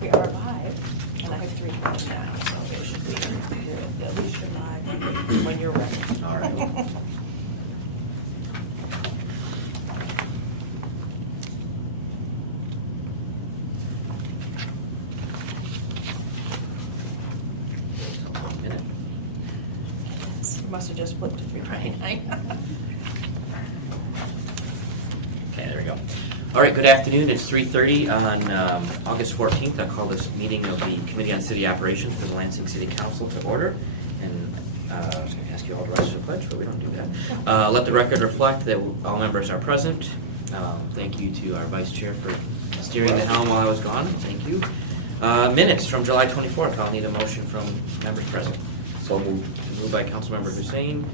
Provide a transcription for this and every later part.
We are live, and I have 3 minutes now, so it should be at least you're live when you're ready. All right. You must have just flipped to 399. Okay, there we go. All right, good afternoon. It's 3:30 on August 14th. I call this meeting of the Committee on City Operations for the Lansing City Council to order. And I was going to ask you all to rise to the pledge, but we don't do that. Let the record reflect that all members are present. Thank you to our Vice Chair for steering the helm while I was gone. Thank you. Minutes from July 24th. I'll need a motion from members present. So moved. Moved by Councilmember Hussein.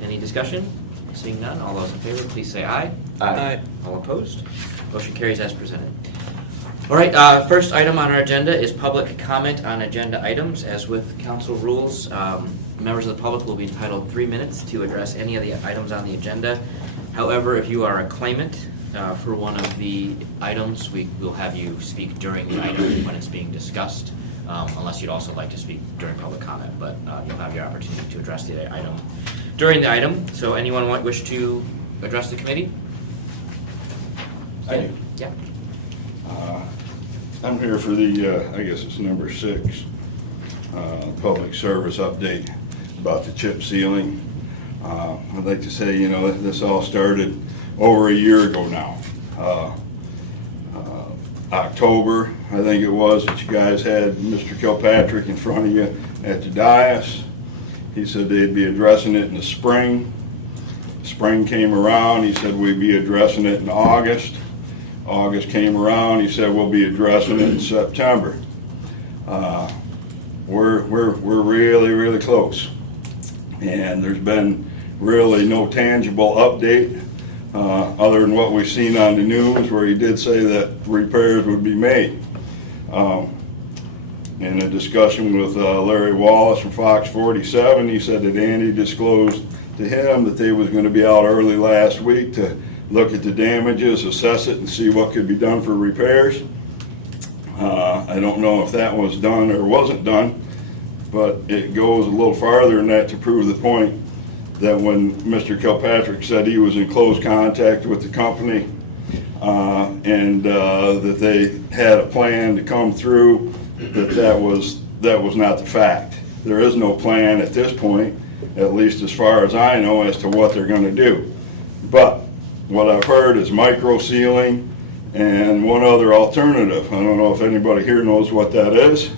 Any discussion? Seeing none, all those in favor, please say aye. Aye. All opposed? Motion carries as presented. All right, first item on our agenda is public comment on agenda items. As with council rules, members of the public will be entitled 3 minutes to address any of the items on the agenda. However, if you are a claimant for one of the items, we will have you speak during the item when it's being discussed, unless you'd also like to speak during public comment, but you'll have your opportunity to address the item during the item. So anyone wish to address the committee? I do. Yeah. I'm here for the, I guess it's number 6, public service update about the chip sealing. I'd like to say, you know, this all started over a year ago now. October, I think it was, that you guys had Mr. Kilpatrick in front of you at the dais. He said they'd be addressing it in the spring. Spring came around, he said we'd be addressing it in August. August came around, he said we'll be addressing it in September. We're really, really close. And there's been really no tangible update other than what we've seen on the news, where he did say that repairs would be made. In a discussion with Larry Wallace from Fox 47, he said that Andy disclosed to him that they was going to be out early last week to look at the damages, assess it, and see what could be done for repairs. I don't know if that was done or wasn't done, but it goes a little farther than that to prove the point that when Mr. Kilpatrick said he was in close contact with the company and that they had a plan to come through, that was not the fact. There is no plan at this point, at least as far as I know, as to what they're going to do. But what I've heard is micro sealing and one other alternative. I don't know if anybody here knows what that is,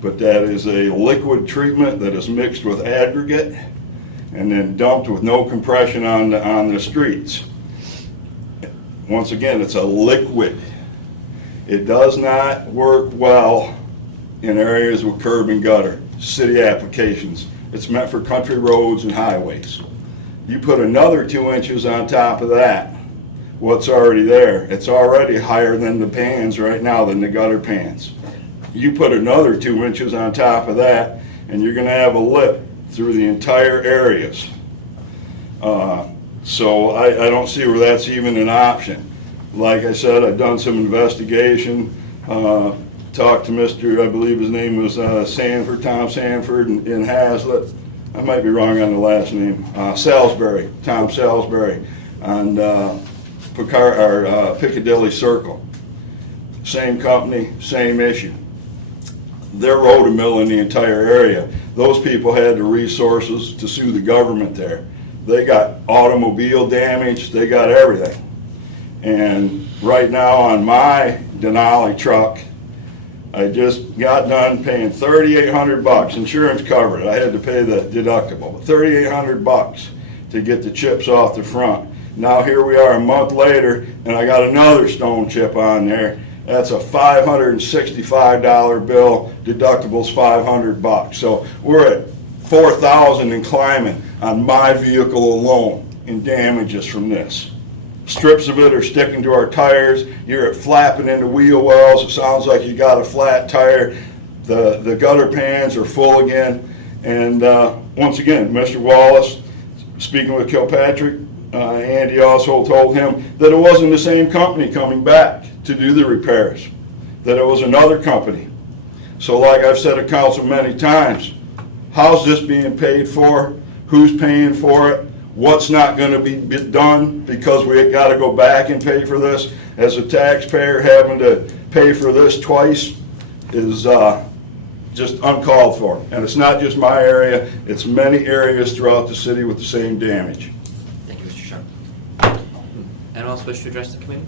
but that is a liquid treatment that is mixed with aggregate and then dumped with no compression on the streets. Once again, it's a liquid. It does not work well in areas with curb and gutter, city applications. It's meant for country roads and highways. You put another 2 inches on top of that, what's already there, it's already higher than the pans right now, than the gutter pans. You put another 2 inches on top of that, and you're gonna have a lip through the entire areas. So I don't see where that's even an option. Like I said, I've done some investigation, talked to Mr., I believe his name was Sanford, Tom Sanford in Hazlet. I might be wrong on the last name. Salisbury, Tom Salisbury, on Piccadilly Circle. Same company, same issue. They're rotomilling the entire area. Those people had the resources to sue the government there. They got automobile damage, they got everything. And right now on my Denali truck, I just got done paying $3,800. Insurance covered it. I had to pay the deductible, but $3,800 to get the chips off the front. Now here we are a month later, and I got another stone chip on there. That's a $565 bill. Deductible's $500. So we're at $4,000 and climbing on my vehicle alone in damages from this. Strips of it are sticking to our tires. You're flapping into wheel wells. It sounds like you got a flat tire. The gutter pans are full again. And once again, Mr. Wallace, speaking with Kilpatrick, Andy also told him that it wasn't the same company coming back to do the repairs, that it was another company. So like I've said to council many times, how's this being paid for? Who's paying for it? What's not gonna be done because we gotta go back and pay for this? As a taxpayer, having to pay for this twice is just uncalled for. And it's not just my area, it's many areas throughout the city with the same damage. Thank you, Mr. Sharp. Anyone else wish to address the committee?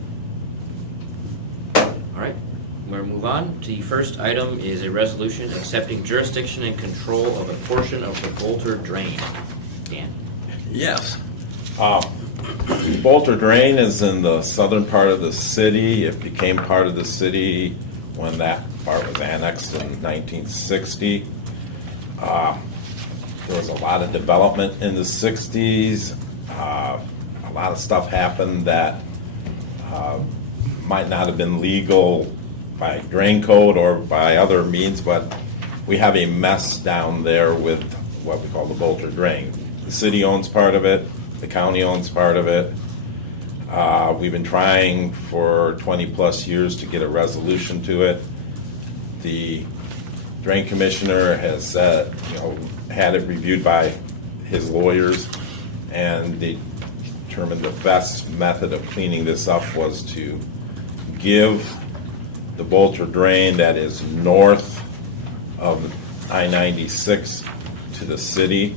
All right, we'll move on. The first item is a resolution accepting jurisdiction and control of a portion of the Bolter Drain. Dan? Yes. Bolter Drain is in the southern part of the city. It became part of the city when that part was annexed in 1960. There was a lot of development in the 60s. A lot of stuff happened that might not have been legal by drain code or by other means, but we have a mess down there with what we call the Bolter Drain. The city owns part of it, the county owns part of it. We've been trying for 20 plus years to get a resolution to it. The drain commissioner has said, had it reviewed by his lawyers, and they determined the best method of cleaning this up was to give the Bolter Drain that is north of I-96 to the city,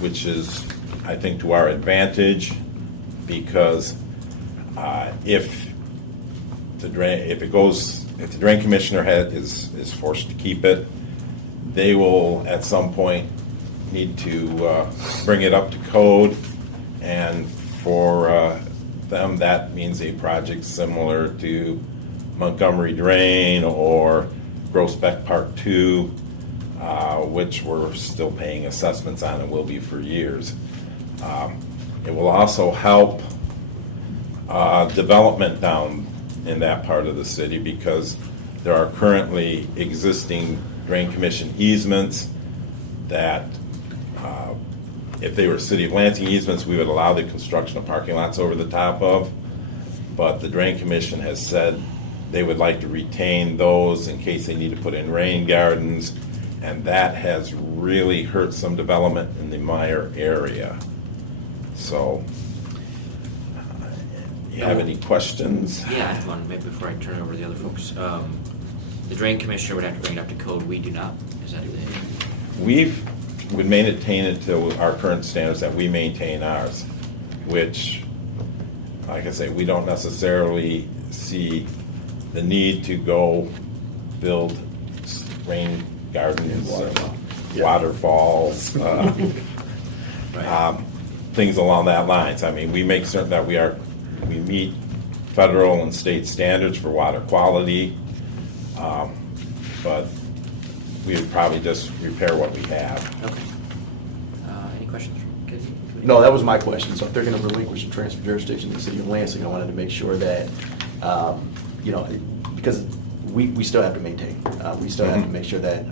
which is, I think, to our advantage, because if the drain commissioner is forced to keep it, they will at some point need to bring it up to code, and for them that means a project similar to Montgomery Drain or Groesbeck Park 2, which we're still paying assessments on and will be for years. It will also help development down in that part of the city, because there are currently existing drain commission easements that if they were City of Lansing easements, we would allow the construction of parking lots over the top of, but the drain commission has said they would like to retain those in case they need to put in rain gardens, and that has really hurt some development in the Meyer area. So, you have any questions? Yeah, I have one, maybe before I turn it over to the other folks. The drain commissioner would have to bring it up to code, we do not, is that the? We would maintain it to our current standards that we maintain ours, which, like I say, we don't necessarily see the need to go build rain gardens, waterfalls, things along that lines. I mean, we make certain that we meet federal and state standards for water quality, but we would probably just repair what we have. Okay. Any questions from kids? No, that was my question. So if they're going to relinquish the transfer jurisdiction to the city of Lansing, I wanted to make sure that, because we still have to maintain. We still have to make sure that,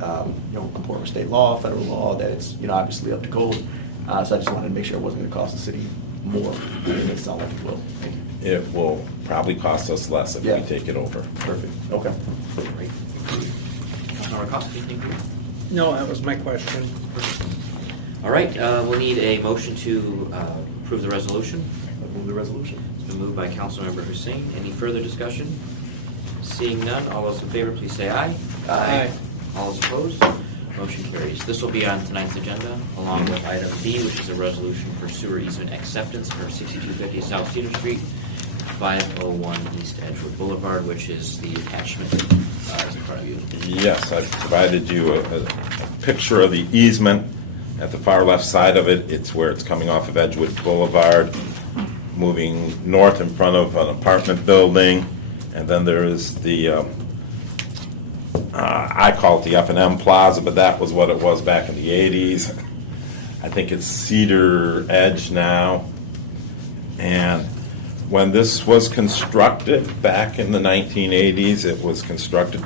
comport with state law, federal law, that it's, obviously up to code. So I just wanted to make sure it wasn't going to cost the city more than it sounds like it will. Thank you. It will probably cost us less if we take it over. Perfect. Okay. Great. Councilmember Koski, anything for you? No, that was my question. All right, we'll need a motion to approve the resolution. I'll move the resolution. It's been moved by Councilmember Hussein. Any further discussion? Seeing none, all those in favor, please say aye. Aye. All those opposed? Motion carries. This will be on tonight's agenda, along with item B, which is a resolution for sewer easement acceptance for 6250 South Cedar Street, 501 East Edgewood Boulevard, which is the attachment as in front of you. Yes, I've provided you a picture of the easement. At the far left side of it, it's where it's coming off of Edgewood Boulevard, moving north in front of an apartment building, and then there is the I call it the F&M Plaza, but that was what it was back in the 80s. I think it's Cedar Edge now. And when this was constructed back in the 1980s, it was constructed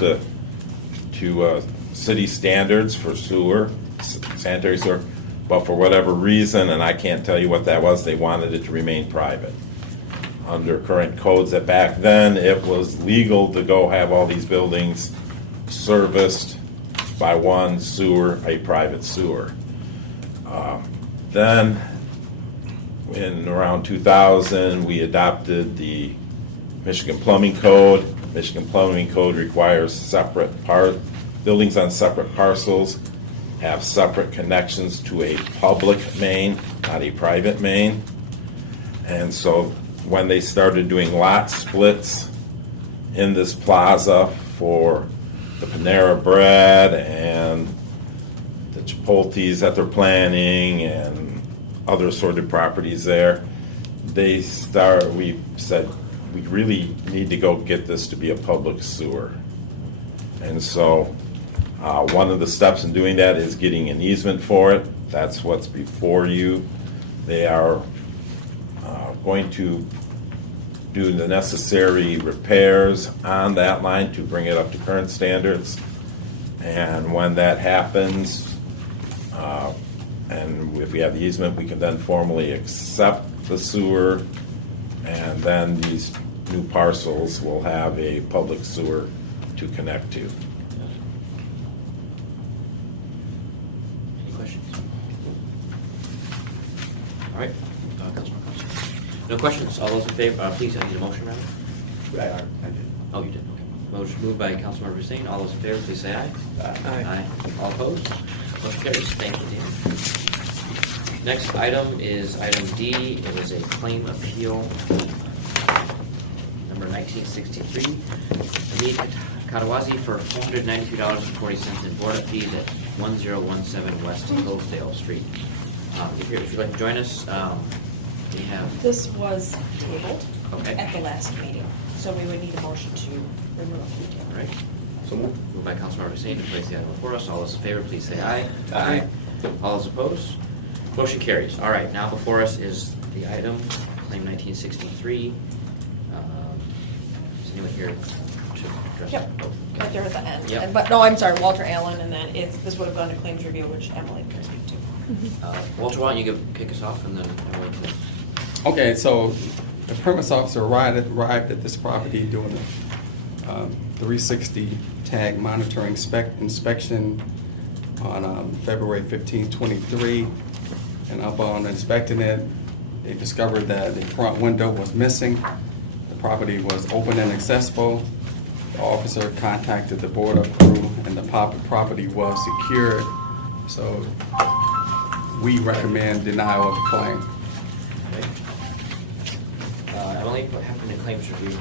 to city standards for sewer, sanitary sewer. But for whatever reason, and I can't tell you what that was, they wanted it to remain private. under current codes, that back then it was legal to go have all these buildings serviced by one sewer, a private sewer. Then, in around 2000, we adopted the Michigan Plumbing Code. Michigan Plumbing Code requires buildings on separate parcels have separate connections to a public main, not a private main. And so when they started doing lot splits in this plaza for the Panera Bread and the Chipotle's that they're planning and other assorted properties there, we said, we really need to go get this to be a public sewer. And so one of the steps in doing that is getting an easement for it. That's what's before you. They are going to do the necessary repairs on that line to bring it up to current standards. And when that happens, and if we have the easement, we can then formally accept the sewer, and then these new parcels will have a public sewer to connect to. Any questions? All right, Councilman Thompson. No questions. All those in favor, please, I need a motion, rather. I did. Oh, you did, okay. Motion moved by Councilmember Hussein. All those in favor, please say aye. Aye. All opposed? Motion carries. Thank you, Dan. Next item is item D. It is a claim appeal, number 1963. Hamid Katawazi for $492.40 in board fees at 1017 West Hillsdale Street. If you'd like to join us, we have, This was tabled Okay. at the last meeting, so we would need a motion to remove. all right, So moved. moved by Councilmember Hussein to place the item before us. All those in favor, please say aye. Aye. All those opposed? Motion carries. All right, now before us is the item, claim 1963. Is anyone here to address? Yep, Oh, right okay. there at the end. Yep. But, no, I'm sorry, Walter Allen, and then this would have gone to claims review, which Emily can speak to. Walter, why don't you kick us off, and then Emily can. Okay, so the premise officer arrived at this property doing a 360 tag monitoring inspection on February 15, 23. And upon inspecting it, they discovered that the front window was missing. The property was open and accessible. The officer contacted the border crew, and the property was secured. So we recommend denial of the claim. Emily, what happened in claims review?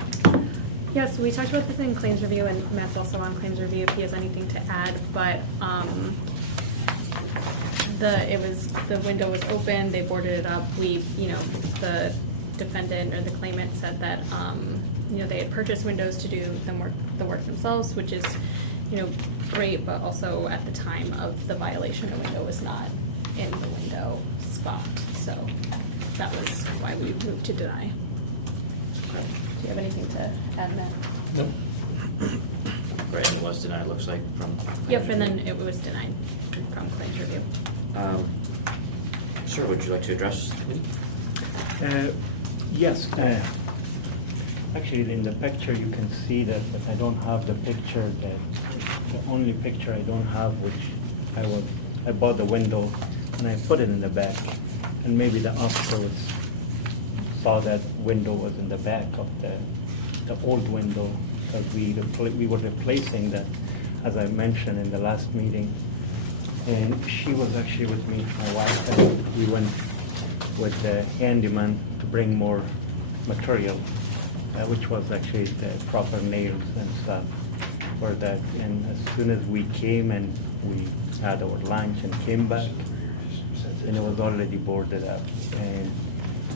Yes, we talked about this in claims review, and Matt's also on claims review if he has anything to add, but the window was open, they boarded it up, the defendant or the claimant said that, they had purchased windows to do the work themselves, which is, great, but also at the time of the violation, the window was not in the window spot, so that was why we moved to deny. Okay. Do you have anything to add, Matt? Nope. Right, and it was denied, it looks like, from. Yep, and then it was denied from claims review. Sir, would you like to address the committee? Yes. Actually, in the picture, you can see that, but I don't have the picture the only picture I don't have, which I bought the window and I put it in the back. And maybe the officer saw that window was in the back of the old window, because we were replacing that, as I mentioned in the last meeting. And she was actually with me, my wife, and we went with the handyman to bring more material, which was actually the proper nails and stuff for that. And as soon as we came and we had our lunch and came back, and it was already boarded up. And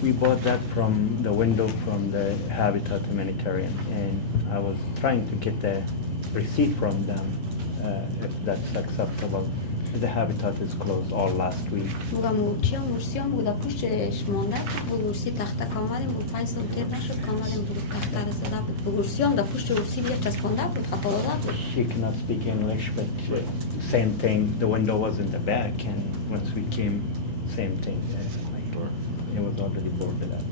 we bought that from the window from the Habitat Humanitarian, and I was trying to get the receipt from them, if that's acceptable. The Habitat is closed all last week. بودا پشتش مونده بود ورسی تخته کامریم بود 5 سانتیر نشد کامریم بود تخته رو زده بود ورسی هم در پشت ورسی بیا چسبانده بود قطعاده بود. She cannot speak English, but same thing. The window was in the back, and once we came, same thing. It was already boarded up. Okay. It was already boarded up.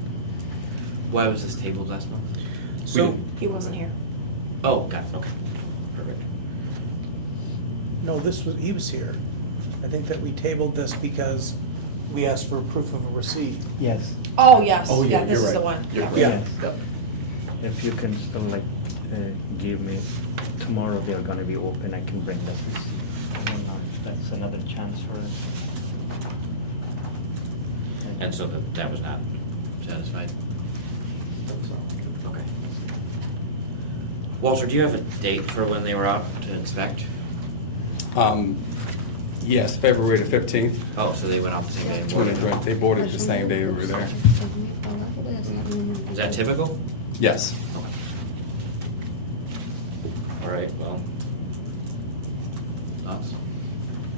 Why was this tabled last month? So, He wasn't here. Oh, got it, okay. Perfect. no, he was here. I think that we tabled this because we asked for proof of a receipt. Yes. Oh, yes, Oh, yeah, yeah, this you're is the right. one. You're Yeah. right. Yeah. Yep. If you can still like give me, tomorrow they're gonna be open, I can bring that receipt. I don't know if that's another chance for us. And so that was not satisfied? Okay. Walter, do you have a date for when they were out to inspect? Yes, February the 15th, Oh, so they went out the same day? 2020. They boarded the same day we were there. Is that typical? Yes. All right, well. Thoughts?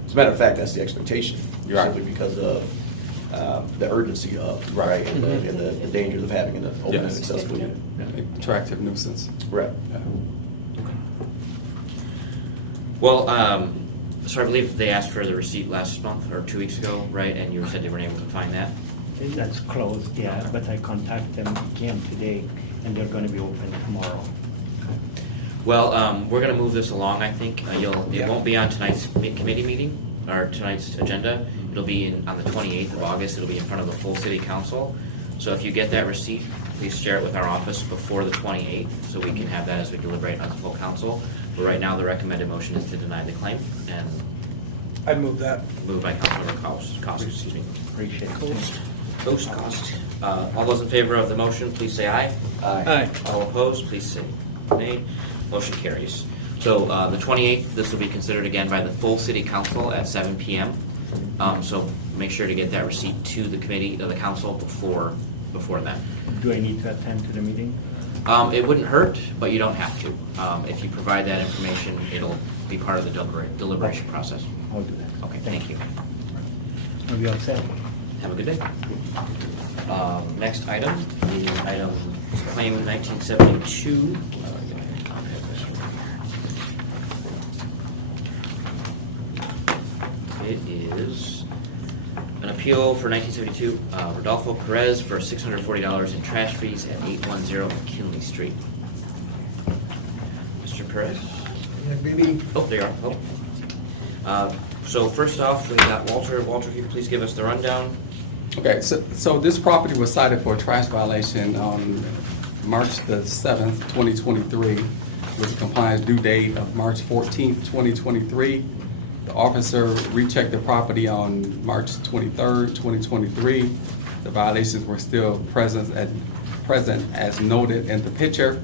As a matter of fact, that's the expectation. You're right. Simply because of the urgency of, right, and the dangers of having an open and Yes. accessible unit. Attractive nuisance. Right. Yeah. Well, so I believe they asked for the receipt last month or 2 weeks ago, right? And you said they weren't able to find that? That's closed, yeah, but I contacted them again today, and they're gonna be open tomorrow. Well, we're gonna move this along, I think. It Yeah. won't be on tonight's committee meeting, or tonight's agenda. It'll be on the 28th of August. It'll be in front of the full city council. So if you get that receipt, please share it with our office before the 28th, so we can have that as we deliberate on the full council. But right now, the recommended motion is to deny the claim, and I move that. moved by Councilmember Cost, excuse me. Appreciate it. Cost. All those in favor of the motion, please say aye. Aye. All opposed, please say nay. Motion carries. So the 28th, this will be considered again by the full city council at 7 PM. So make sure to get that receipt to the committee, to the council before then. Do I need to attend to the meeting? It wouldn't hurt, but you don't have to. If you provide that information, it'll be part of the deliberation process. I'll do that. Okay, thank you. Are we all set? Have a good day. Next item is item claim 1972. It is an appeal for 1972, Rodolfo Perez for $640 in trash fees at 810 McKinley Street. Mr. Perez? Oh, there you are. Oh. So first off, we got Walter. Walter, can you please give us the rundown? Okay, so this property was cited for a trash violation on March the 7th, 2023, with a compliance due date of March 14th, 2023. The officer rechecked the property on March 23rd, 2023. The violations were still present as noted in the picture.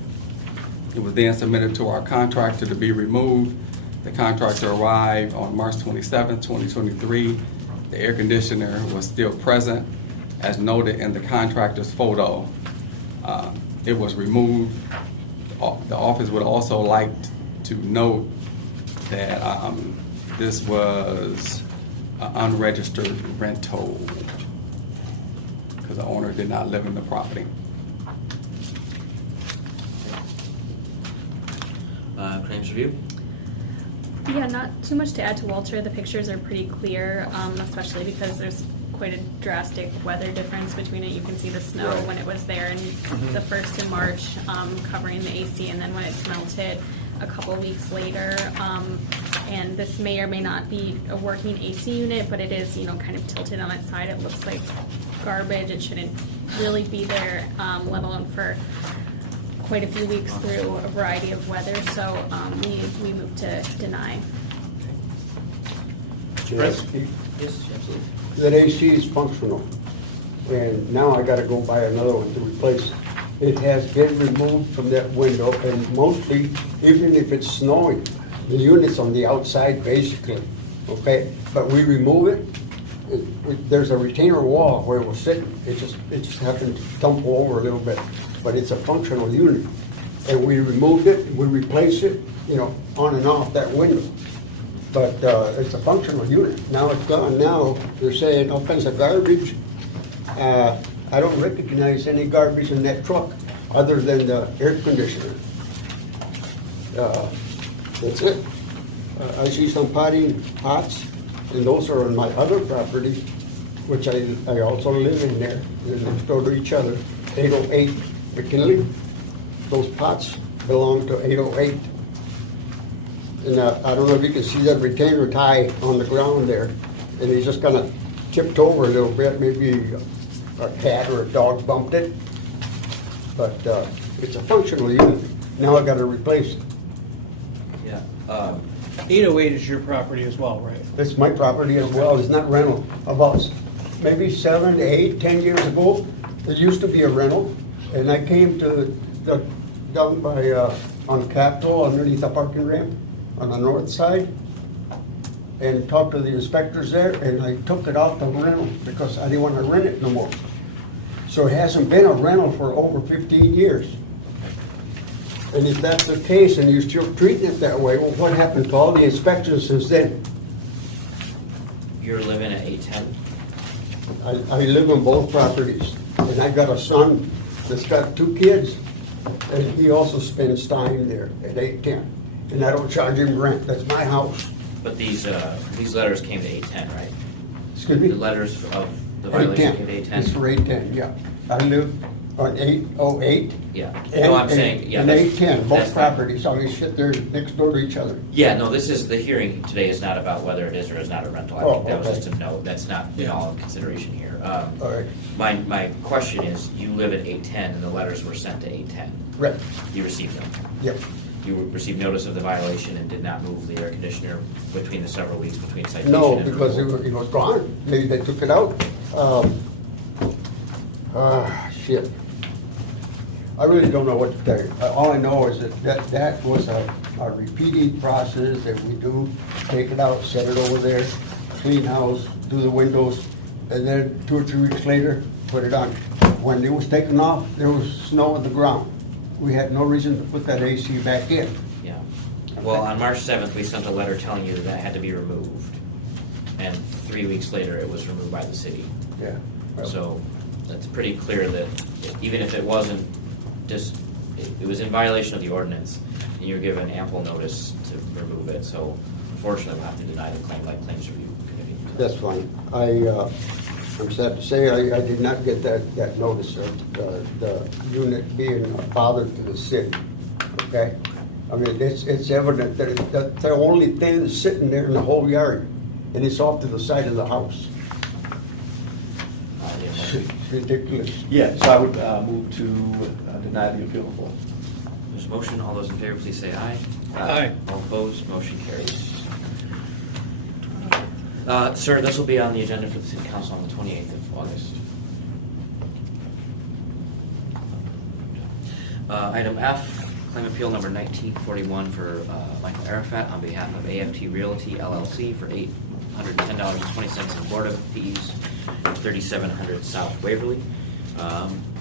It was then submitted to our contractor to be removed. The contractor arrived on March 27th, 2023. The air conditioner was still present as noted in the contractor's photo. It was removed. The office would also like to note that this was an unregistered rental because the owner did not live in the property. Claims review? Yeah, not too much to add to Walter. The pictures are pretty clear, especially because there's quite a drastic weather difference between it. You can see the snow when it was there in the first in March, covering the AC, and then when it's melted a couple weeks later. And this may or may not be a working AC unit, but it is, kind of tilted on its side. It looks like garbage. It shouldn't really be there, let alone for quite a few weeks through a variety of weather. So we moved to deny. Yes, absolutely. That AC is functional, and now I gotta go buy another one to replace it. It has been removed from that window, and mostly, even if it's snowing, the unit's on the outside basically, okay? But we remove it, there's a retainer wall where it was sitting, it just happened to tumble over a little bit, but it's a functional unit. And we removed it, we replaced it, on and off that window. But it's a functional unit. Now it's gone. Now they're saying all kinds of garbage. I don't recognize any garbage in that truck other than the air conditioner. That's it. I see some potting pots, and those are on my other property, which I also live in there. They're next door to each other. 808 McKinley. Those pots belong to 808. And I don't know if you can see that retainer tie on the ground there. And he just kind of tipped over a little bit, maybe a cat or a dog bumped it. But it's a functional unit. Now I got to replace it. Yeah. 808 is your property as well, right? It's my property as well, it's not rental. About maybe 7, 8, 10 years ago, it used to be a rental. And I came to down by, on Capitol, underneath the parking ramp, on the north side, and talked to the inspectors there, and I took it off the rental because I didn't want to rent it no more. So it hasn't been a rental for over 15 years. And if that's the case and you're still treating it that way, well, what happened to all the inspections since then? You're living at 810? I live on both properties, and I got a son that's got 2 kids, and he also spends time there at 810. And I don't charge him rent, that's my house. But these letters came to 810, right? Excuse me? The letters of the violation came to 810? It's for 810, yeah. I live on 808. Yeah. And- No, I'm saying, yeah. And that's- 810, that's both fine. properties, I mean, shit, they're next door to each other. Yeah, no, this is, the hearing today is not about whether it is or is not a rental. I Oh, think that was okay. just a note. That's not in all in consideration here. All right, My question is, you live at 810 and the letters were sent to 810. right, You received them. yep. You received notice of the violation and did not move the air conditioner between the several weeks between citation No, and because removal. it was gone, maybe they took it out. Shit. I really don't know what to tell you. All I know is that was a repeating process that we do. Take it out, set it over there, clean house, do the windows, and then 2 or 3 weeks later, put it on. When it was taken off, there was snow on the ground. We had no reason to put that AC back in. Yeah. Well, on March 7th, we sent a letter telling you that had to be removed. And 3 weeks later, it was removed by the city. Yeah. Well, So it's pretty clear that even if it wasn't just, it was in violation of the ordinance, and you're given ample notice to remove it. So unfortunately, we'll have to deny the claim like claims review committee. That's fine. I'm sad to say, I did not get that notice of the unit being a bother to the city, okay? I mean, it's evident that that's the only thing that's sitting there in the whole yard, and it's off to the side of the house. It's ridiculous. Yeah, so I would move to deny the appeal in full. There's a motion. All those in favor, please say aye. Aye. All opposed, motion carries. Sir, this will be on the agenda for the city council on the 28th of August. Item F, claim appeal number 1941 for Michael Arafat on behalf of AFT Realty LLC for $810.20 in board fees, 3700 South Waverly.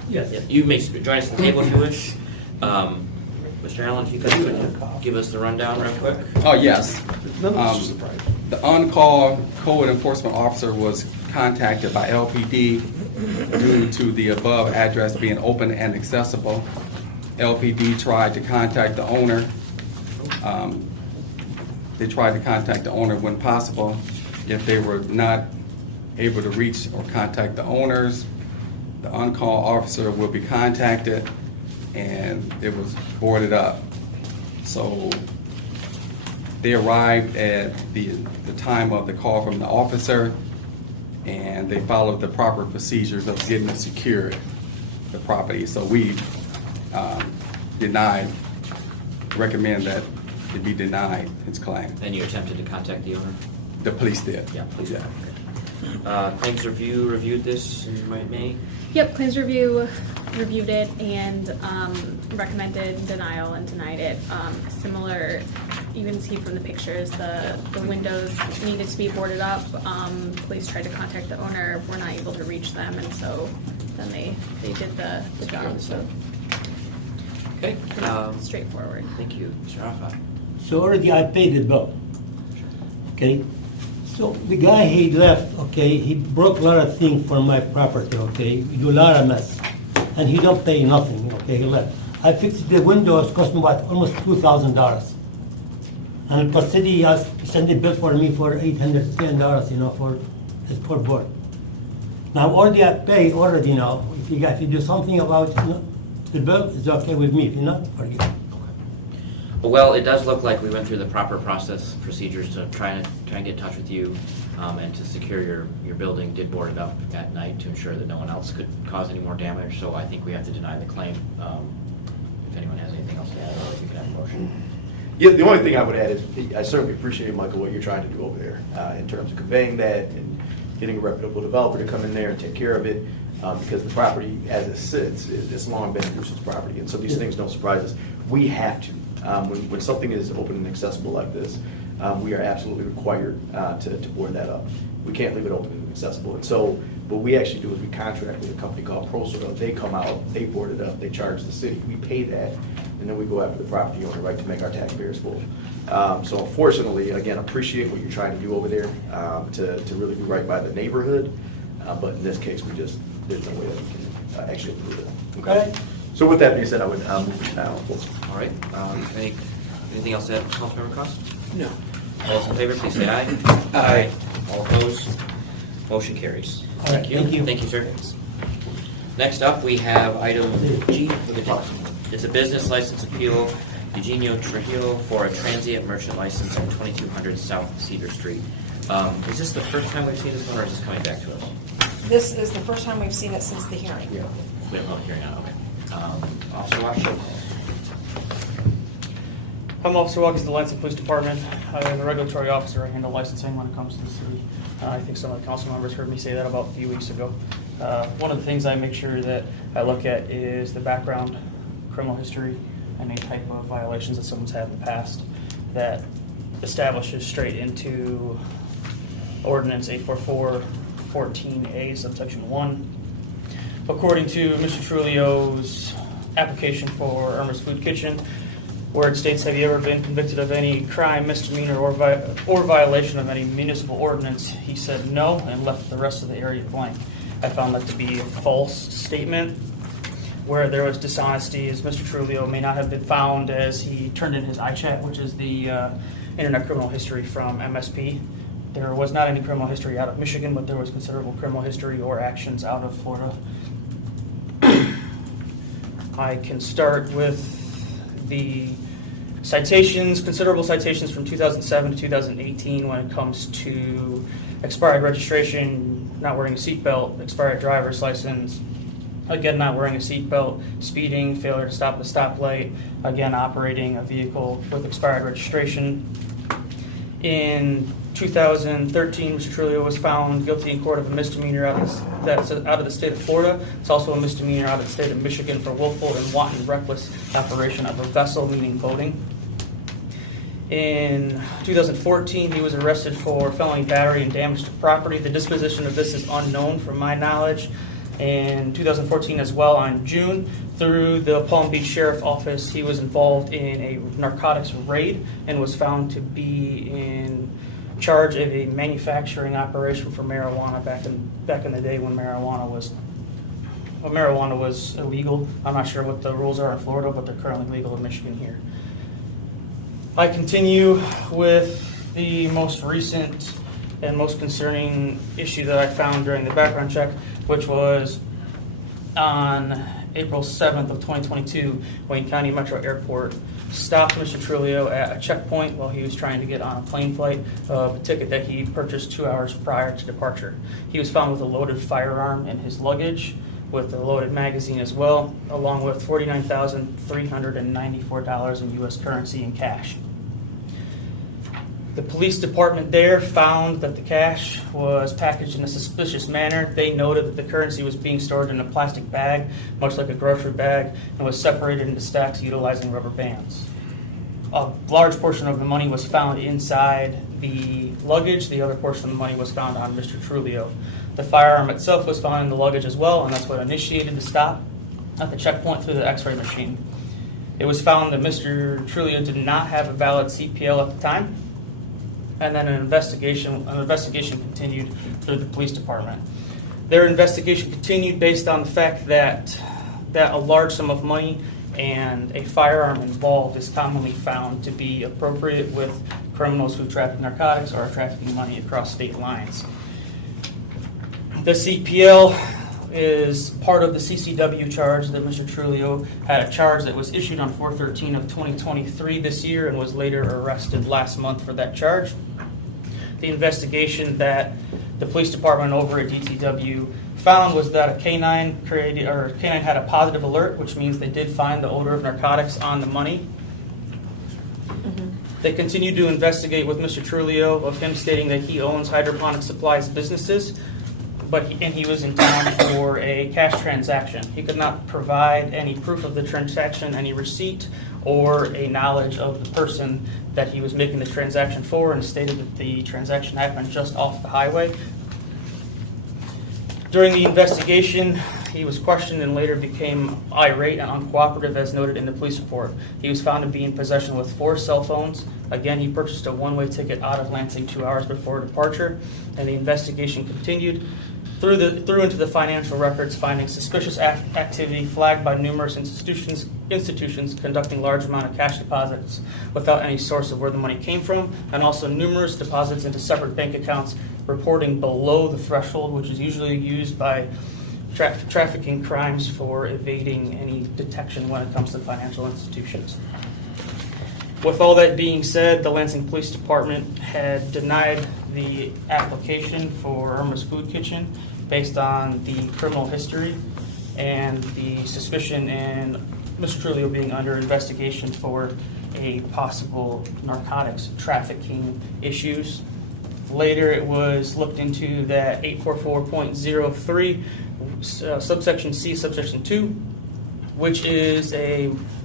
Yes. You may join us at the table if you wish. Mr. Allen, if you could give us the rundown real quick. Oh, yes. None of this is a surprise. The on-call code enforcement officer was contacted by LPD due to the above address being open and accessible. LPD tried to contact the owner. They tried to contact the owner when possible. If they were not able to reach or contact the owners, the on-call officer will be contacted, and it was boarded up. So they arrived at the time of the call from the officer, and they followed the proper procedures of getting secured the property. So we recommend that it be denied his claim. And you attempted to contact the owner? The police did. Yeah, please. Claims review reviewed this in May? Yep, claims review reviewed it and recommended denial and denied it. Similar, you can see from the pictures, the windows needed to be boarded up. Police tried to contact the owner, were not able to reach them, and so then they did the job, so Okay. pretty straightforward. Thank you, Mr. Arafat. So already I paid the bill. Okay? So the guy, he left, okay, he broke a lot of things from my property, okay? He do a lot of mess. And he don't pay nothing, okay, he left. I fixed the windows, cost me about almost $2,000. And the city has sent a bill for me for $810, for his poor board. Now already I pay already now. If you do something about, the bill is okay with me. If not, forget it. Well, it does look like we went through the proper procedures to try and get in touch with you, and to secure your building, did board it up at night to ensure that no one else could cause any more damage, so I think we have to deny the claim. If anyone has anything else to add, or if you can have a motion. Yeah, the only thing I would add is, I certainly appreciate, Michael, what you're trying to do over there, in terms of conveying that and getting a reputable developer to come in there and take care of it, because the property as it sits, it's long been a nuisance property, and so these things don't surprise us. We have to, when something is open and accessible like this, we are absolutely required to board that up. We can't leave it open and accessible. And so what we actually do is we contract with a company called ProServe. They come out, they board it up, they charge the city, we pay that, and then we go after the property owner, right, to make our taxpayers full. So unfortunately, again, appreciate what you're trying to do over there, to really do right by the neighborhood. But in this case, there's no way that we can actually approve it. Okay? So with that being said, I would move it now. All right, anything else to add, Councilmember Cost? No. All those in favor, please say aye. Aye. All opposed? Motion carries. All right, thank you. Thank you, sir. Next up, we have item G. It's a business license appeal, Eugenio Trujillo, for a transient merchant license on 2200 South Cedar Street. Is this the first time we've seen this one, or is this coming back to us? This is the first time we've seen it since the hearing. We have a public hearing now, okay. Officer Watch? I'm Officer Walkes, the Lansing Police Department. I am a regulatory officer. I handle licensing when it comes to the city. I think some of the council members heard me say that about a few weeks ago. One of the things I make sure that I look at is the background, criminal history, and any type of violations that someone's had in the past that establishes straight into Ordinance 844-14A, subsection 1. According to Mr. Trujillo's application for Irma's Food Kitchen, where it states, have you ever been convicted of any crime, misdemeanor, or violation of any municipal ordinance? He said no and left the rest of the area blank. I found that to be a false statement. Where there was dishonesty, as Mr. Trujillo may not have been found as he turned in his iChat, which is the Internet criminal history from MSP. There was not any criminal history out of Michigan, but there was considerable criminal history or actions out of Florida. I can start with the citations, considerable citations from 2007 to 2018 when it comes to expired registration, not wearing a seatbelt, expired driver's license, again not wearing a seatbelt, speeding, failure to stop at the stoplight, again operating a vehicle with expired registration. In 2013, Mr. Trujillo was found guilty in court of a misdemeanor out of the state of Florida. It's also a misdemeanor out of the state of Michigan for willful and wanton reckless operation of a vessel, meaning boating. In 2014, he was arrested for felony battery and damage to property. The disposition of this is unknown from my knowledge. In 2014 as well, on June, through the Palm Beach Sheriff Office, he was involved in a narcotics raid and was found to be in charge of a manufacturing operation for marijuana back in the day when marijuana was illegal. I'm not sure what the rules are in Florida, but they're currently legal in Michigan here. I continue with the most recent and most concerning issue that I found during the background check, which was on April 7th of 2022, Wayne County Metro Airport stopped Mr. Trujillo at a checkpoint while he was trying to get on a plane flight of a ticket that he purchased 2 hours prior to departure. He was found with a loaded firearm in his luggage, with a loaded magazine as well, along with $49,394 in U.S. currency and cash. The police department there found that the cash was packaged in a suspicious manner. They noted that the currency was being stored in a plastic bag, much like a grocery bag, and was separated into stacks utilizing rubber bands. A large portion of the money was found inside the luggage. The other portion of the money was found on Mr. Trujillo. The firearm itself was found in the luggage as well, and that's what initiated the stop at the checkpoint through the X-ray machine. It was found that Mr. Trujillo did not have a valid CPL at the time. And then an investigation continued through the police department. Their investigation continued based on the fact that a large sum of money and a firearm involved is commonly found to be appropriate with criminals who traffic narcotics or are trafficking money across state lines. The CPL is part of the CCW charge that Mr. Trulio had a charge that was issued on 4/13 of 2023 this year and was later arrested last month for that charge. The investigation that the police department over at DTW found was that a canine had a positive alert, which means they did find the odor of narcotics on the money. They continued to investigate with Mr. Trulio of him stating that he owns hydroponic supplies businesses, and he was in town for a cash transaction. He could not provide any proof of the transaction, any receipt, or a knowledge of the person that he was making the transaction for, and stated that the transaction happened just off the highway. During the investigation, he was questioned and later became irate and uncooperative as noted in the police report. He was found to be in possession with 4 cell phones. Again, he purchased a one-way ticket out of Lansing 2 hours before departure, and the investigation continued through into the financial records, finding suspicious activity flagged by numerous institutions conducting large amount of cash deposits without any source of where the money came from, and also numerous deposits into separate bank accounts reporting below the threshold, which is usually used by trafficking crimes for evading any detection when it comes to financial institutions. With all that being said, the Lansing Police Department had denied the application for Irma's Food Kitchen based on the criminal history and the suspicion in Mr. Trulio being under investigation for a possible narcotics trafficking issues. Later, it was looked into that 844.03, subsection C, subsection 2, which is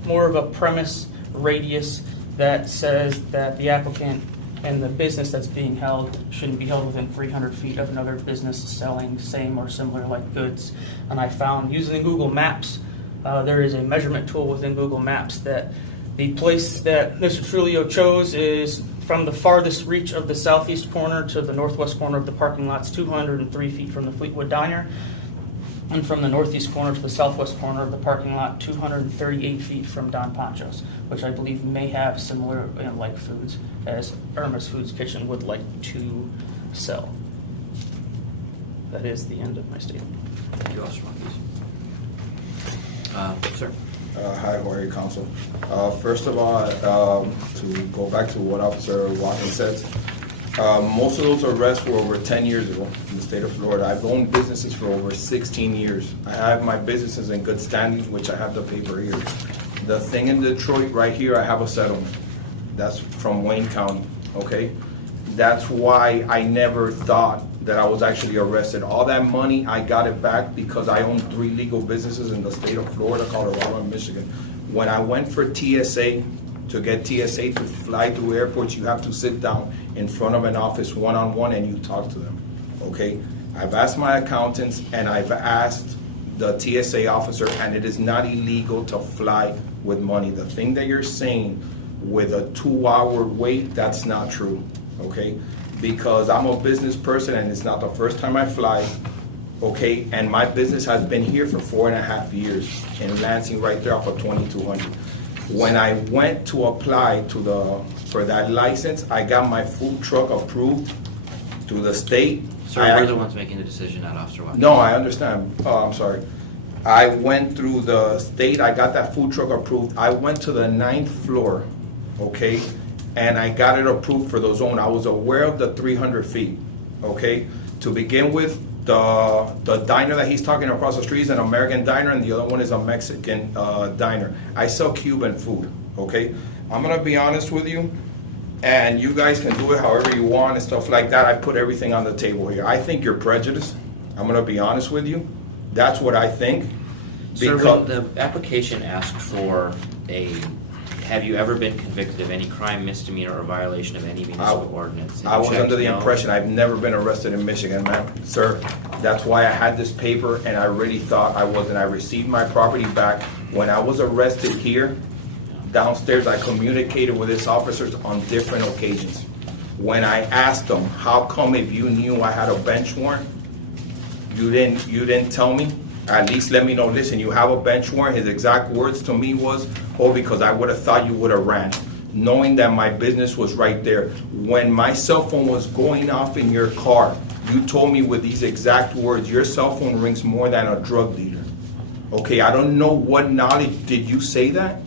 more of a premise radius that says that the applicant and the business that's being held shouldn't be held within 300 feet of another business selling same or similar like goods. And I found using Google Maps, there is a measurement tool within Google Maps that the place that Mr. Trulio chose is from the farthest reach of the southeast corner to the northwest corner of the parking lots, 203 feet from the Fleetwood Diner, and from the northeast corner to the southwest corner of the parking lot, 238 feet from Don Poncho's, which I believe may have similar like foods as Irma's Foods Kitchen would like to sell. That is the end of my statement. Thank you, Officer Monkeys. Sir. Hi, how are you, Council? First of all, to go back to what Officer Watkins said, most of those arrests were over 10 years ago in the state of Florida. I've owned businesses for over 16 years. I have my businesses in good standing, which I have the paper here. The thing in Detroit right here, I have a settlement. That's from Wayne County, okay? That's why I never thought that I was actually arrested. All that money, I got it back because I own 3 legal businesses in the state of Florida, Colorado, and Michigan. When I went for TSA, to get TSA to fly through airports, you have to sit down in front of an office one-on-one and you talk to them, okay? I've asked my accountants and I've asked the TSA officer, and it is not illegal to fly with money. The thing that you're saying with a 2-hour wait, that's not true, okay? Because I'm a business person and it's not the first time I fly, okay? And my business has been here for 4.5 years in Lansing, right there off of 2200. When I went to apply for that license, I got my food truck approved through the state. Sir, we're the ones making the decision, not Officer Watkins. No, I understand. I'm sorry. I went through the state, I got that food truck approved. I went to the 9th floor, okay? And I got it approved for the zone. I was aware of the 300 feet, okay? To begin with, the diner that he's talking across the street is an American diner, and the other one is a Mexican diner. I sell Cuban food, okay? I'm gonna be honest with you, and you guys can do it however you want and stuff like that. I put everything on the table here. I think you're prejudiced. I'm gonna be honest with you. That's what I think. Sir, when the application asked for have you ever been convicted of any crime, misdemeanor, or violation of any municipal ordinance? I was under the impression I've never been arrested in Michigan, ma'am. Sir, that's why I had this paper and I really thought I wasn't. I received my property back. When I was arrested here, downstairs, I communicated with his officers on different occasions. When I asked them, how come if you knew I had a bench warrant, you didn't tell me? At least let me know, listen, you have a bench warrant. His exact words to me was, oh, because I would have thought you would have ran, knowing that my business was right there. When my cell phone was going off in your car, you told me with these exact words, your cell phone rings more than a drug dealer. Okay, I don't know what knowledge, did you say that?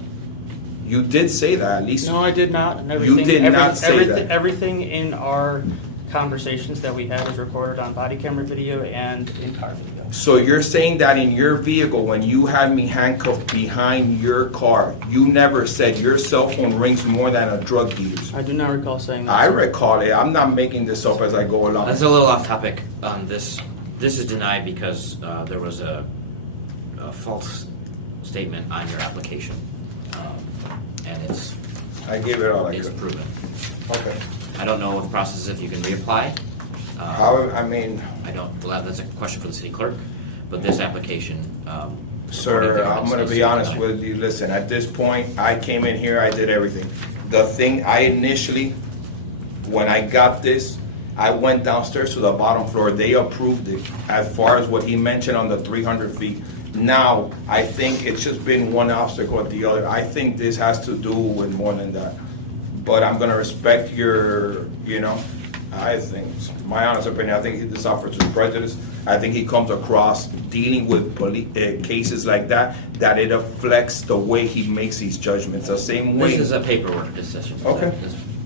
You did say that, at least. No, I did not. And You did not say that. Everything in our conversations that we had was recorded on body camera video and in car video. So you're saying that in your vehicle, when you had me handcuffed behind your car, you never said your cell phone rings more than a drug dealer's? I do not recall saying that. I sir. recall it. I'm not making this up as I go along. That's a little off topic. This is denied because there was a false statement on your application. And it's I gave it all I it's could. proven. Okay. I don't know what the process is if you can reapply. How, I mean, I don't, well, that's a question for the city clerk, but this application. sir, I'm gonna be honest with you. Listen, at this point, I came in here, I did everything. The thing I initially, when I got this, I went downstairs to the bottom floor. They approved it as far as what he mentioned on the 300 feet. Now, I think it's just been one obstacle at the other. I think this has to do with more than that. But I'm gonna respect your, I think, my honest opinion, I think this offers prejudice. I think he comes across dealing with cases like that it affects the way he makes these judgments, the same way. This is a paperwork decision. Okay.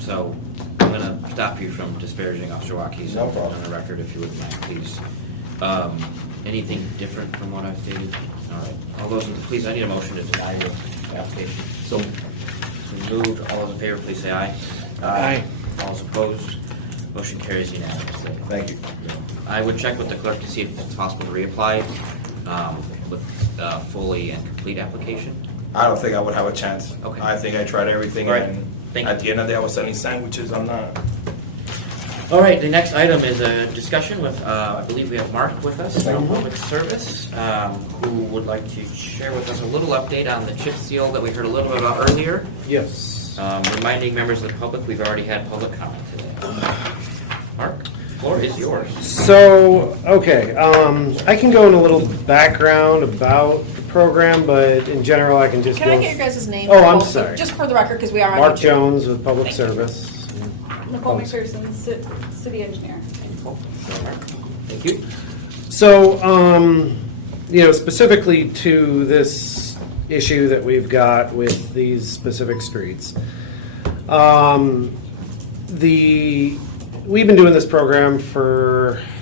So I'm gonna stop you from disparaging Officer Waukes No problem. on the record, if you would mind, please. Anything different from what I've stated? All right. All those, please, I need a motion to deny your application. So, So moved. All those in favor, please say aye. Aye. All those opposed? Motion carries unanimously. Thank you. I would check with the clerk to see if it's possible to reapply with a fully and complete application. I don't think I would have a chance. Okay. I think I tried everything, All right. and Thank at you. the end of the day, I was selling sandwiches. I'm not. All right, the next item is a discussion with, I believe we have Mark with us from Public Service, who would like to share with us a little update on the chip seal that we heard a little bit about earlier. Yes. Reminding members of the public, we've already had public comment today. Mark, floor is yours. So, okay, I can go in a little background about the program, but in general, I can just Can go. I get your guys' name? Oh, I'm sorry. Just for the record, because we are on Mark YouTube. Jones with Public Thank you. Service. Nicole McPherson, city engineer. Thank you. So, specifically to this issue that we've got with these specific streets, we've been doing this program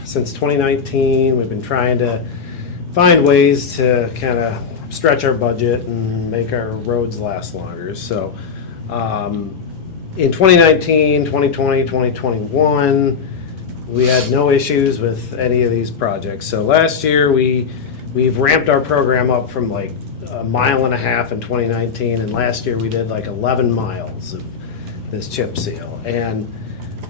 since 2019. We've been trying to find ways to kind of stretch our budget and make our roads last longer. So, in 2019, 2020, 2021, we had no issues with any of these projects. So last year, we've ramped our program up from like 1.5 miles in 2019, and last year we did like 11 miles of this chip seal. And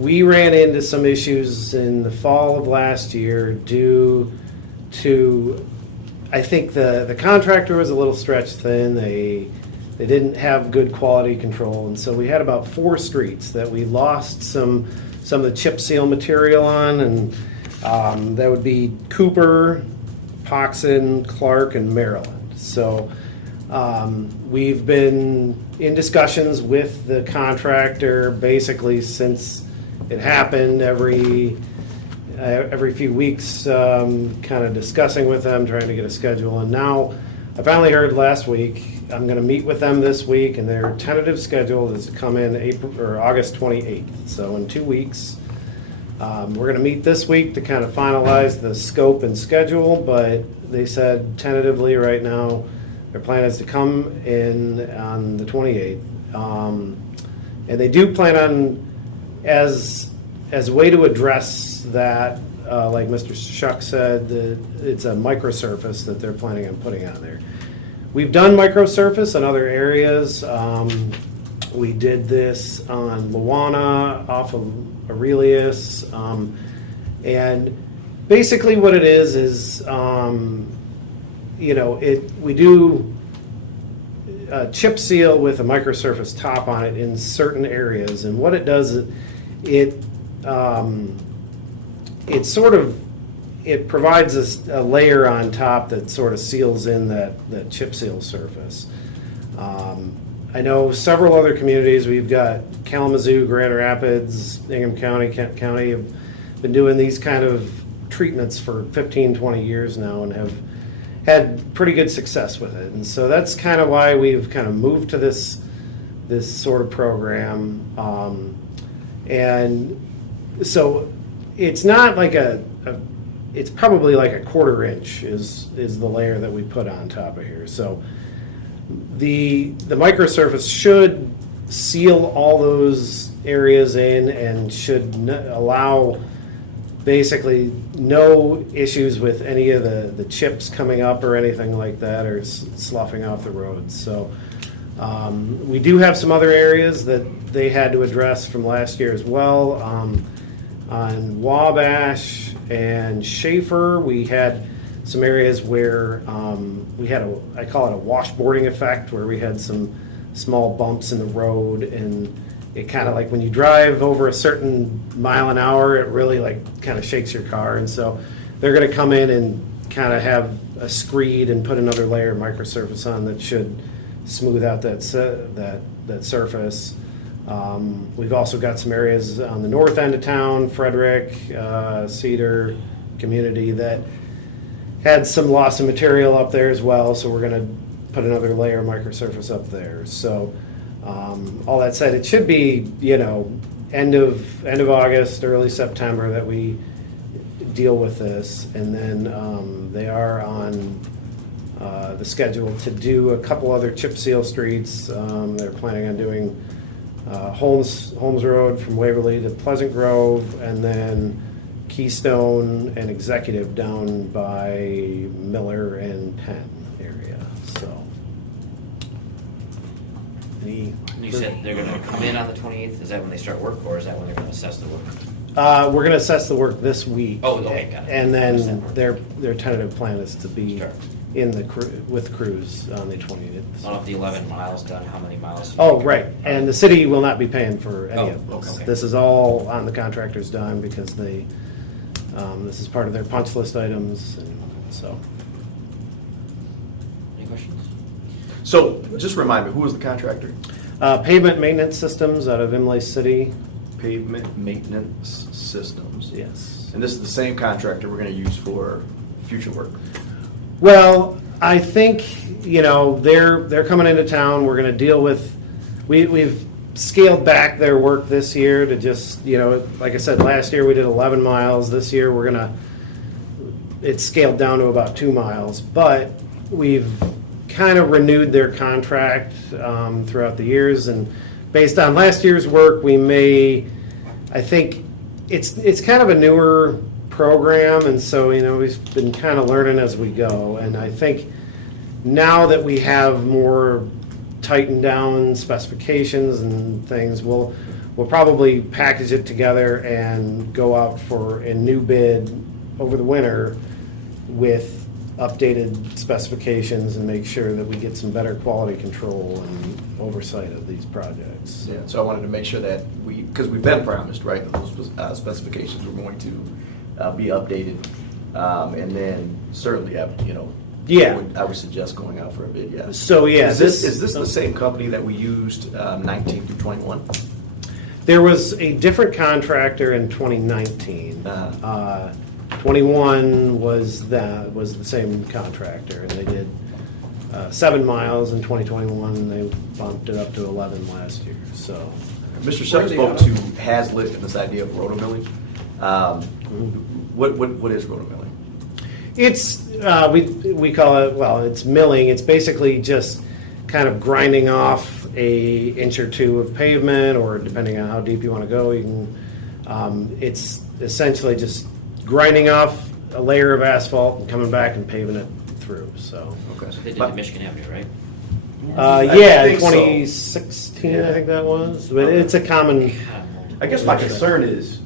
we ran into some issues in the fall of last year due to, I think the contractor was a little stretched thin. They didn't have good quality control, and so we had about 4 streets that we lost some of the chip seal material on, and that would be Cooper, Poxon, Clark, and Maryland. So we've been in discussions with the contractor basically since it happened, every few weeks, kind of discussing with them, trying to get a schedule. And now I finally heard last week, I'm going to meet with them this week, and their tentative schedule is to come in August 28th. So in 2 weeks, we're going to meet this week to kind of finalize the scope and schedule, but they said tentatively right now their plan is to come in on the 28th. And they do plan on, as a way to address that, like Mr. Shuck said, it's a microsurface that they're planning on putting on there. We've done microsurface in other areas. We did this on Luana off of Aurelius. And basically what it is we do a chip seal with a microsurface top on it in certain areas. And what it does, it provides a layer on top that sort of seals in that chip seal surface. I know several other communities. We've got Kalamazoo, Grand Rapids, Ingham County, Kent County have been doing these kind of treatments for 15, 20 years now and have had pretty good success with it. And so that's kind of why we've kind of moved to this sort of program. And so it's not like it's probably like a 1/4 inch is the layer that we put on top of here. So the microsurface should seal all those areas in and should allow basically no issues with any of the chips coming up or anything like that, or sloughing off the roads. So we do have some other areas that they had to address from last year as well. On Wabash and Schaefer, we had some areas where we had I call it a washboarding effect, where we had some small bumps in the road, and it kind of like when you drive over a certain mile an hour, it really like kind of shakes your car. And so they're going to come in and kind of have a screed and put another layer of microsurface on that should smooth out that surface. We've also got some areas on the north end of town, Frederick, Cedar community, that had some loss of material up there as well. So we're going to put another layer of microsurface up there. So all that said, it should be, end of August, early September that we deal with this, and then they are on the schedule to do a couple other chip seal streets. They're planning on doing Holmes Road from Waverly to Pleasant Grove, and then Keystone and Executive down by Miller and Penn area. So, You said they're going to come in on the 28th. Is that when they start work, or is that when they're going to assess the work? we're going to assess the work this week. Oh, okay, got it. And then their tentative plan is to be in the with crews on the 20th. Of the 11 miles done, how many miles? Oh, right. And the city will not be paying for any of this. Okay. This is all on the contractor's dime because they, this is part of their punch list items, and so. Any questions? So, just remind me, who was the contractor? Pavement Maintenance Systems out of Imlay City. Pavement Maintenance Systems. Yes. And this is the same contractor we're going to use for future work. Well, I think, they're coming into town. We're going to deal with, we've scaled back their work this year to just, like I said, last year we did 11 miles. This year it's scaled down to about 2 miles. But we've kind of renewed their contract throughout the years. And based on last year's work, I think it's kind of a newer program, and so we've been kind of learning as we go. And I think now that we have more tightened down specifications and things, we'll probably package it together and go out for a new bid over the winter with updated specifications and make sure that we get some better quality control and oversight of these projects. Yeah, so I wanted to make sure that because we've been promised, right, that those specifications were going to be updated, and then certainly, Yeah. I would suggest going out for a bid. Yeah. So yeah, is this the same company that we used 19 through 21? There was a different contractor in 2019. 21 was the same contractor, and they did 7 miles in 2021, and they bumped it up to 11 last year. So, Mr. Shutt spoke to Hazlitt and this idea of rotomilling. What is rotomilling? It's we call it, it's milling. It's basically just kind of grinding off an inch or two of pavement, or depending on how deep you want to go, you can. It's essentially just grinding off a layer of asphalt and coming back and paving it through. So. Okay. So they did Michigan Avenue, right? Yeah, I in think so. 2016, Yeah. I think that was. But it's a common. I guess my concern is,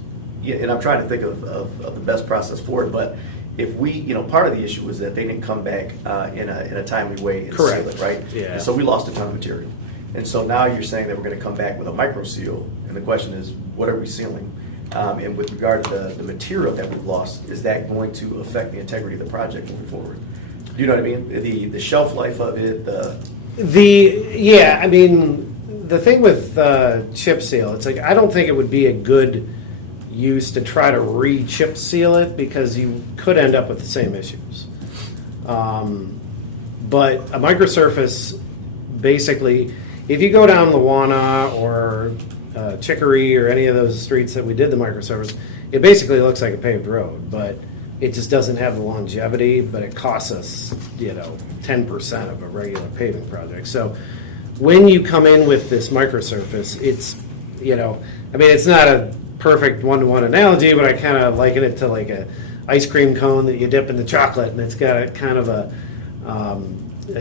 and I'm trying to think of the best process for it, but if we, part of the issue was that they didn't come back in a timely way and Correct. seal it, right? Yeah. And so we lost a ton of material. And so now you're saying that we're going to come back with a micro seal, and the question is, what are we sealing? And with regard to the material that we've lost, is that going to affect the integrity of the project moving forward? Do you know what I mean? The shelf life of it, the thing with chip seal, it's like I don't think it would be a good used to try to re-chip seal it because you could end up with the same issues. But a microsurface, basically, if you go down Lawana or Chicory or any of those streets that we did the microsurface, it basically looks like a paved road, but it just doesn't have the longevity, but it costs us, 10% of a regular paving project. So when you come in with this microsurface, it's, it's not a perfect one-to-one analogy, but I kind of liken it to like a ice cream cone that you dip in the chocolate, and it's got a kind of a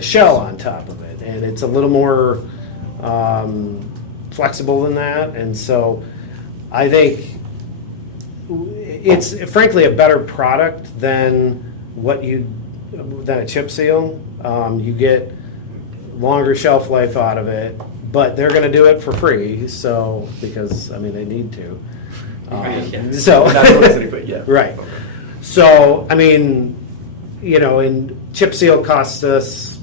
shell on top of it, and it's a little more flexible than that, and so I think it's frankly a better product than a chip seal. You get longer shelf life out of it, but they're going to do it for free, so because they need to. So right. So and chip seal costs us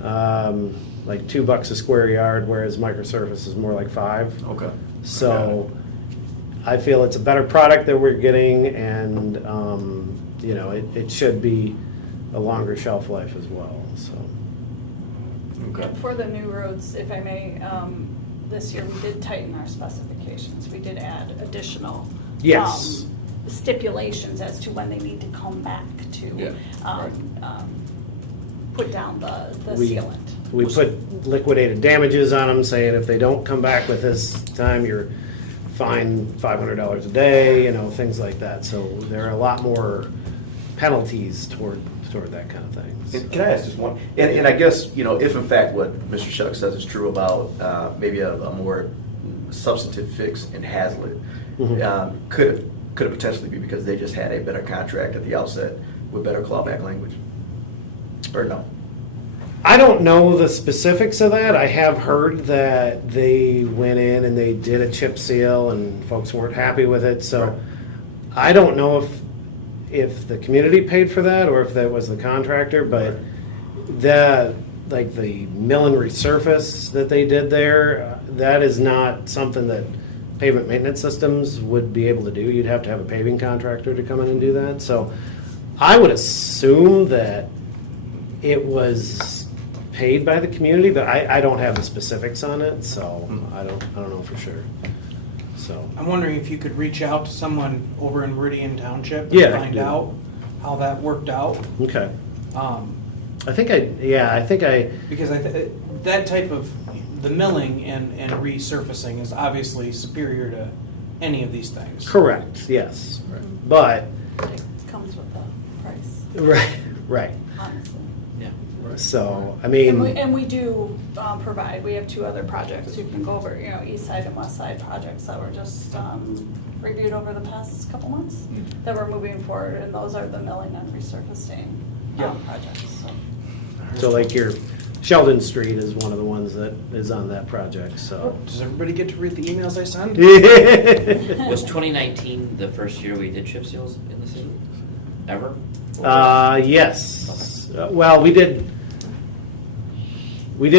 like $2 a square yard, whereas microsurface is more like $5. Okay. So I feel it's a better product that we're getting, and it should be a longer shelf life as well. So. Okay. For the new roads, if I may, this year we did tighten our specifications. We did add additional Yes. Stipulations as to when they need to come back to put down the sealant. We put liquidated damages on them, saying if they don't come back with this time, you're fined $500 a day, things like that. So there are a lot more penalties toward that kind of thing. And can I ask just one? And I guess, if in fact what Mr. Shuck says is true about maybe a more substantive fix in Hazlet, could it potentially be because they just had a better contract at the outset with better clawback language? Or no? I don't know the specifics of that. I have heard that they went in and they did a chip seal and folks weren't happy with it. So I don't know if the community paid for that or if that was the contractor, but the mill and resurface that they did there, that is not something that pavement maintenance systems would be able to do. You'd have to have a paving contractor to come in and do that. So I would assume that it was paid by the community, but I don't have the specifics on it, so I don't know for sure. So I'm wondering if you could reach out to someone over in Meridian Township and Yeah, find yeah. out how that worked out. Okay. I think I because that type of the milling and resurfacing is obviously superior to any of these things. Correct. Yes. But It comes with the price, right. honestly. So And we do provide, we have 2 other projects you can go over, east side and west side projects that were just reviewed over the past couple months that we're moving forward, and those are the milling and resurfacing projects. So like your Sheldon Street is one of the ones that is on that project. So Does everybody get to read the emails I send? Was 2019 the first year we did chip seals in the city? Ever? Yes. Well, we did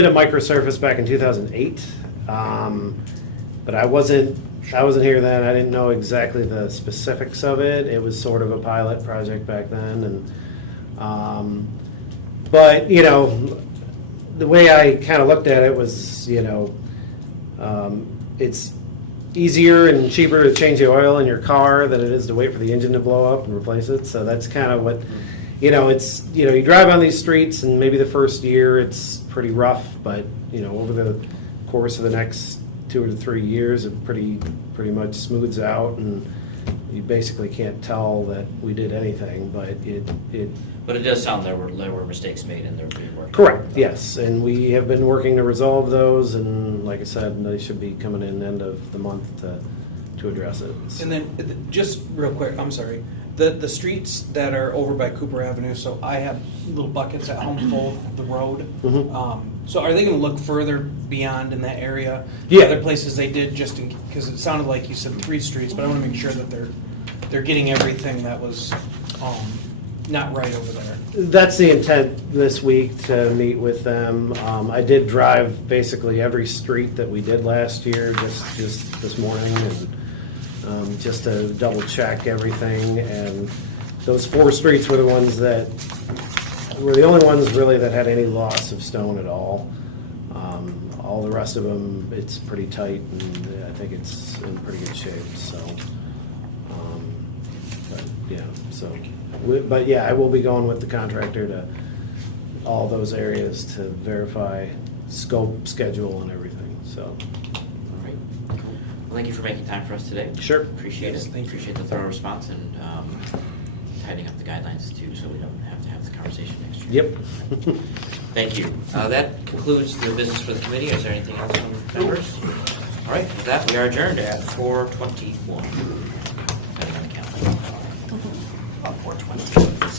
a microsurface back in 2008, but I wasn't here then. I didn't know exactly the specifics of it. It was sort of a pilot project back then, and but the way I kind of looked at it was, it's easier and cheaper to change the oil in your car than it is to wait for the engine to blow up and replace it. So that's kind of what. It's, you drive on these streets and maybe the first year it's pretty rough, but, over the course of the next 2 to 3 years, it pretty much smooths out, and you basically can't tell that we did anything, but it. But it does sound there were mistakes made and they're being worked. Correct, yes, and we have been working to resolve those, and like I said, they should be coming in end of the month to address it. And then, just real quick, I'm sorry, the streets that are over by Cooper Avenue, so I have little buckets at home full of the road. So are they gonna look further beyond in that area? Yeah. Other places they did because it sounded like you said 3 streets, but I wanna make sure that they're getting everything that was, not right over there. That's the intent this week, to meet with them. I did drive basically every street that we did last year just this morning, and just to double check everything. And those 4 streets were the ones that were the only ones really that had any loss of stone at all. All the rest of them, it's pretty tight, and I think it's in pretty good shape, so. But, yeah, so, but yeah, I will be going with the contractor to all those areas to verify scope, schedule, and everything, so. All right. Well, thank you for making time for us today. Sure. Appreciate it. Appreciate the thorough response and tightening up the guidelines too, so we don't have to have the conversation next year. Yep. Thank you. That concludes the business for the committee. Is there anything else from members? All right, with that, we are adjourned at 4:21. Depending on the calendar. 4:20.